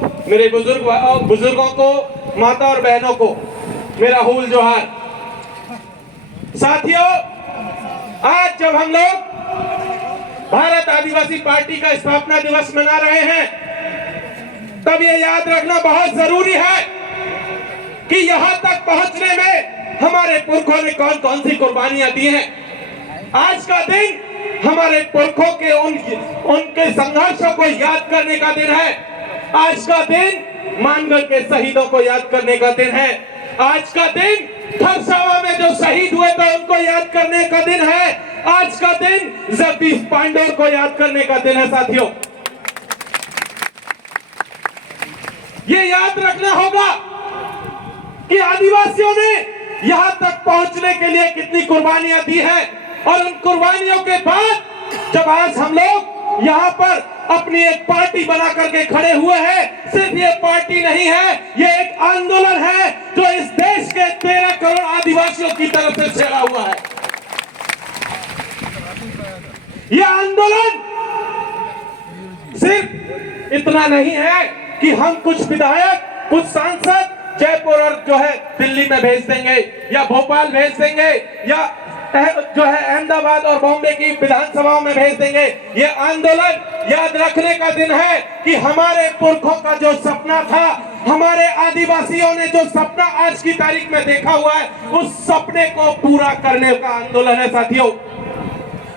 मेरे बुजुर्गों को, माता और बहनों को मेरा हुल जोहार। साथियों, आज जब हम लोग भारत आदिवासी पार्टी का स्थापना दिवस मना रहे हैं, तब ये याद रखना बहुत जरूरी है कि यहां तक पहुंचने में हमारे पुरखों ने कौन कौन सी कुर्बानियां दी हैं। आज का दिन हमारे पुरखों के उनके संघर्षों को याद करने का दिन है। आज का दिन मानगढ़ के शहीदों को याद करने का दिन है। आज का दिन खरसावा में जो शहीद हुए थे उनको याद करने का दिन है। आज का दिन जगदीश पांडेय को याद करने का दिन है। साथियों, ये याद रखना होगा कि आदिवासियों ने यहां तक पहुंचने के लिए कितनी कुर्बानियां दी है, और उन कुर्बानियों के बाद जब आज हम लोग यहाँ पर अपनी एक पार्टी बना करके खड़े हुए हैं, सिर्फ ये पार्टी नहीं है, ये एक आंदोलन है जो इस देश के 13 करोड़ आदिवासियों की तरफ से छेड़ा हुआ है। ये आंदोलन सिर्फ इतना नहीं है कि हम कुछ विधायक, कुछ सांसद जयपुर और जो है दिल्ली में भेज देंगे या भोपाल भेज देंगे या जो है अहमदाबाद और बॉम्बे की विधानसभाओं में भेज देंगे। ये आंदोलन याद रखने का दिन है कि हमारे पुरखों का जो सपना था, हमारे आदिवासियों ने जो सपना आज की तारीख में देखा हुआ है, उस सपने को पूरा करने का आंदोलन है। साथियों,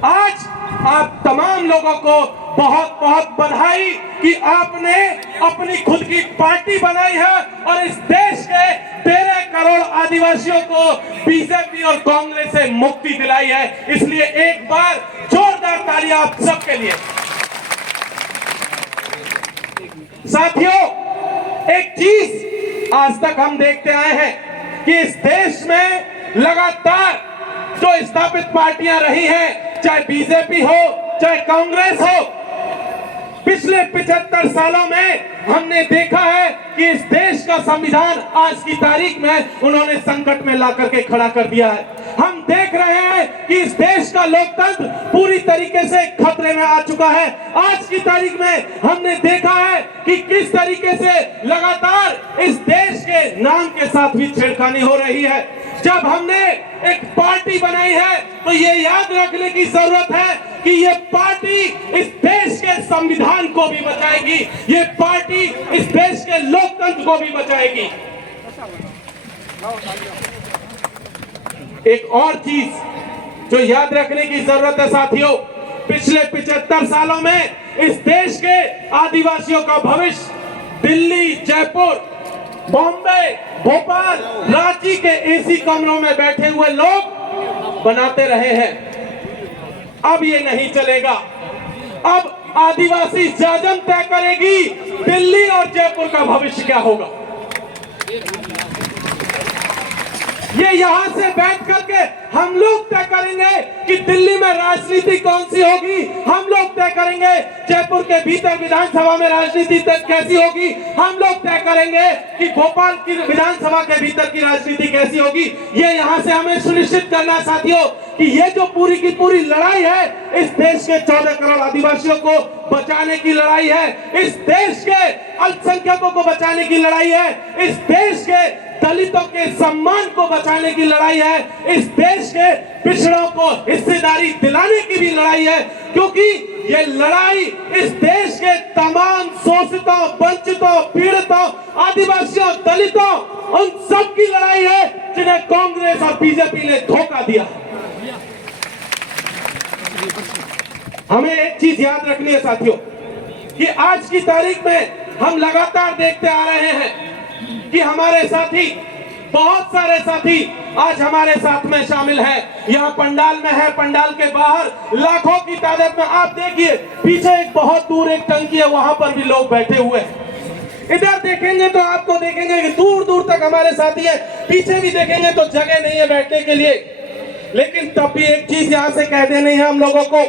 आज आप तमाम लोगों को बहुत बहुत बधाई कि आपने अपनी खुद की पार्टी बनाई है और इस देश के 13 करोड़ आदिवासियों को बीजेपी और कांग्रेस से मुक्ति दिलाई है। इसलिए एक बार जोरदार तालियां आप सबके लिए। साथियों, एक चीज आज तक हम देखते आए हैं कि इस देश में लगातार जो स्थापित पार्टियां रही हैं, चाहे बीजेपी हो चाहे कांग्रेस हो, पिछले 75 सालों में हमने देखा है कि इस देश का संविधान आज की तारीख में उन्होंने संकट में ला करके खड़ा कर दिया है। हम देख रहे हैं कि इस देश का लोकतंत्र पूरी तरीके से खतरे में आ चुका है। आज की तारीख में हमने देखा है कि किस तरीके से लगातार इस देश के नाम के साथ भी छेड़खानी हो रही है। जब हमने एक पार्टी बनाई है तो ये याद रखने की जरूरत है कि ये पार्टी इस देश के संविधान को भी बचाएगी, ये पार्टी इस देश के लोकतंत्र को भी बचाएगी। एक और चीज जो याद रखने की जरूरत है साथियों, पिछले 75 सालों में इस देश के आदिवासियों का भविष्य दिल्ली, जयपुर, बॉम्बे, भोपाल, रांची के एसी कमरों में बैठे हुए लोग बनाते रहे हैं। अब ये नहीं चलेगा। अब आदिवासी जाजम तय करेगी दिल्ली और जयपुर का भविष्य क्या होगा। ये यहां से बैठ करके हम लोग तय करेंगे कि दिल्ली में राजनीति कौन सी होगी। हम लोग तय करेंगे जयपुर के भीतर विधानसभा में राजनीति कैसी होगी। हम लोग तय करेंगे कि भोपाल की विधानसभा के भीतर की राजनीति कैसी होगी। ये यहां से हमें सुनिश्चित करना है साथियों कि ये जो पूरी की पूरी लड़ाई है, इस देश के 14 करोड़ आदिवासियों को बचाने की लड़ाई है, इस देश के अल्पसंख्यकों को बचाने की लड़ाई है, इस देश के दलितों के सम्मान को बचाने की लड़ाई है, इस देश के पिछड़ों को हिस्सेदारी दिलाने की भी लड़ाई है। क्योंकि ये लड़ाई इस देश के तमाम शोषितों, वंचितों, पीड़ितों, आदिवासियों, दलितों, उन सब की लड़ाई है जिन्हें कांग्रेस और बीजेपी ने धोखा दिया। हमें एक चीज याद रखनी है साथियों कि आज की तारीख में हम लगातार देखते आ रहे हैं कि हमारे साथी, बहुत सारे साथी आज हमारे साथ में शामिल हैं। यहाँ पंडाल में है, पंडाल के बाहर लाखों की तादाद में आप देखिए, पीछे एक बहुत दूर एक टंकी है, वहां पर भी लोग बैठे हुए हैं। इधर देखेंगे तो आपको देखेंगे कि दूर दूर तक हमारे साथी है, पीछे भी देखेंगे तो जगह नहीं है बैठने के लिए। लेकिन तब भी एक चीज यहाँ से कह देनी है हम लोगों को,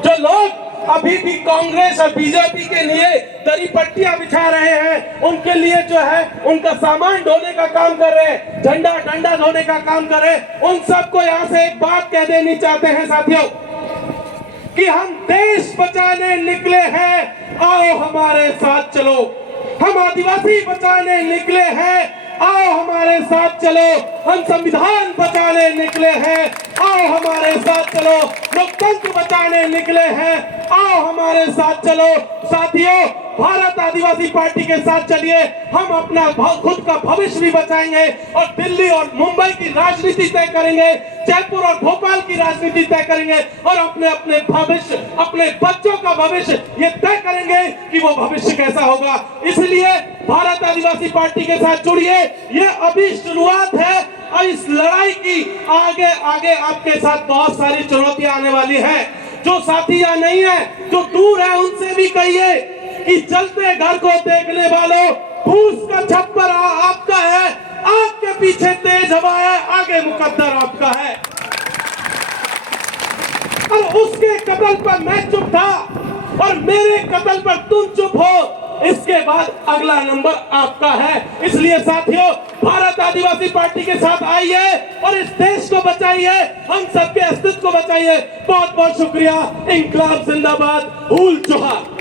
जो लोग अभी भी कांग्रेस और बीजेपी के लिए दरी पट्टियां बिछा रहे हैं, उनके लिए जो है उनका सामान ढोने का काम कर रहे हैं, झंडा डंडा ढोने का काम कर रहे हैं, उन सबको यहाँ से एक बात कह देनी चाहते हैं साथियों कि हम देश बचाने निकले हैं, आओ हमारे साथ चलो। हम आदिवासी बचाने निकले हैं, आओ हमारे साथ चलो। हम संविधान बचाने निकले हैं, आओ हमारे साथ चलो। लोकतंत्र बचाने निकले हैं, आओ हमारे साथ चलो। साथियों, भारत आदिवासी पार्टी के साथ चलिए, हम अपना खुद का भविष्य भी बचाएंगे और दिल्ली और मुंबई की राजनीति तय करेंगे, जयपुर और भोपाल की राजनीति तय करेंगे और अपने अपने भविष्य, अपने बच्चों का भविष्य ये तय करेंगे कि वो भविष्य कैसा होगा। इसलिए भारत आदिवासी पार्टी के साथ जुड़िए, ये अभी शुरुआत है और इस लड़ाई की आगे आगे आपके साथ बहुत सारी चुनौतियां आने वाली है। जो साथी यहाँ नहीं है, जो दूर है, उनसे भी कहिए कि चलते घर को देखने वालों, फूस का छप्पर आपका है, आग के पीछे तेज हवा है, आगे मुकद्दर आपका है। और उसके कत्ल पर मैं चुप था और मेरे कत्ल पर तुम चुप हो, इसके बाद अगला नंबर आपका है। इसलिए साथियों, भारत आदिवासी पार्टी के साथ आइए और इस देश को बचाइए, हम सबके अस्तित्व को बचाइए। बहुत बहुत शुक्रिया। इंकलाब जिंदाबाद, हुल जोहार।